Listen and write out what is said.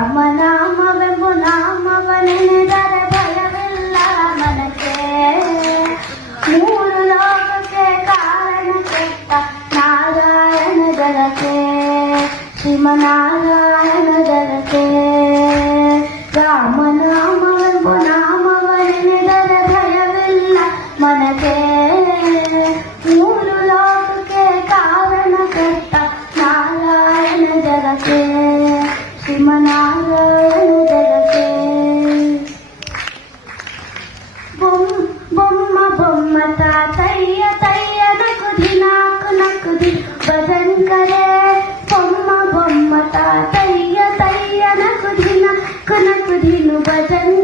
ರಾಮನಾಮವೆಂಬು ನಾಮವನೆನೆದರೆ ಭಯವಿಲ್ಲ ಮನಕ್ಕೆ. ಮೂರು ಲೋಕಕ್ಕೆ ಕಾರಣ ಕೆಟ್ಟ ನಾರಾಯಣ ಜಗಕ್ಕೆ, ಶ್ರೀಮನಾರಾಯಣ ಜಗಕ್ಕೆ. ರಾಮನಾಮವೆಂಬು ನಾಮವನೆನೆದರೆ ಭಯವಿಲ್ಲ ಮನಕ್ಕೆ. ಮೂರು ಲೋಕಕ್ಕೆ ಕಾರಣ ಕೆಟ್ಟ ನಾರಾಯಣ ಜಗಕ್ಕೆ, ಶ್ರೀಮನಾರಾಯಣ ಜಗಕ್ಕೆ. ಬೊಮ್ಮ ಬೊಮ್ಮ ತಾತಯ್ಯ ತಯ್ಯನ ಕುದಿ ನಾಕು ನಕುದಿ ಭಜನ್ ಕರೆ. ಬೊಮ್ಮ ಬೊಮ್ಮ ತಾತಯ್ಯ ತಯ್ಯನ ಕುದಿ ನಾಕು ನಕುದಿನು ಭಜನ್